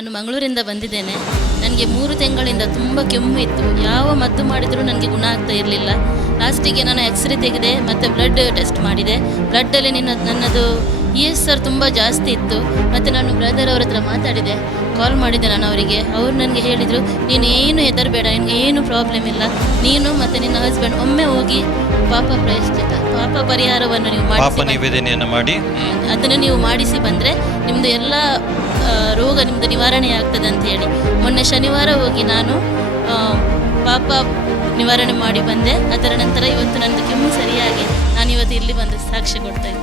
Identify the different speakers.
Speaker 1: ನಾನು ಮಂಗಳೂರಿಂದ ಬಂದಿದ್ದೇನೆ. ನನಗೆ ಮೂರು ತಿಂಗಳಿಂದ ತುಂಬ ಕೆಮ್ಮು ಇತ್ತು. ಯಾವ ಮದ್ದು ಮಾಡಿದರೂ ನನಗೆ ಗುಣ ಆಗ್ತಾ ಇರಲಿಲ್ಲ. ಲಾಸ್ಟಿಗೆ ನಾನು ಎಕ್ಸ್ರೇ ತೆಗೆದೆ ಮತ್ತು ಬ್ಲಡ್ ಟೆಸ್ಟ್ ಮಾಡಿದೆ. ಬ್ಲಡ್ಡಲ್ಲಿ ನಿನ್ನ ನನ್ನದು ಇ ಎಸ್ ಆರ್ ತುಂಬ ಜಾಸ್ತಿ ಇತ್ತು. ಮತ್ತು ನಾನು ಬ್ರದರ್ ಅವ್ರ ಹತ್ರ ಮಾತಾಡಿದೆ. ಕಾಲ್ ಮಾಡಿದೆ ನಾನು ಅವರಿಗೆ. ಅವ್ರು ನನಗೆ ಹೇಳಿದರು ನೀನು ಏನು ಹೆದರಬೇಡ ನಿನಗೆ ಏನು ಪ್ರಾಬ್ಲಮ್ ಇಲ್ಲ. ನೀನು ಮತ್ತು ನಿನ್ನ ಹಸ್ಬೆಂಡ್ ಒಮ್ಮೆ ಹೋಗಿ ಪಾಪ ಪ್ರಾಯಶ್ಚಿತ್ತ ಪಾಪ ಪರಿಹಾರವನ್ನು ನೀವು
Speaker 2: ಮಾಡಿ.
Speaker 1: ಅದನ್ನು ನೀವು ಮಾಡಿಸಿ ಬಂದರೆ ನಿಮ್ಮದು ಎಲ್ಲ ರೋಗ ನಿಮ್ಮದು ನಿವಾರಣೆ ಆಗ್ತದೆ ಅಂತ ಹೇಳಿ. ಮೊನ್ನೆ ಶನಿವಾರ ಹೋಗಿ ನಾನು ಪಾಪ ನಿವಾರಣೆ ಮಾಡಿ ಬಂದೆ. ಅದರ ನಂತರ ಇವತ್ತು ನನ್ನದು ಕೆಮ್ಮು ಸರಿಯಾಗಿ ನಾನು ಇವತ್ತು ಇಲ್ಲಿ ಬಂದು ಸಾಕ್ಷಿ ಕೊಡ್ತಾ
Speaker 2: ಇದ್ದೆ.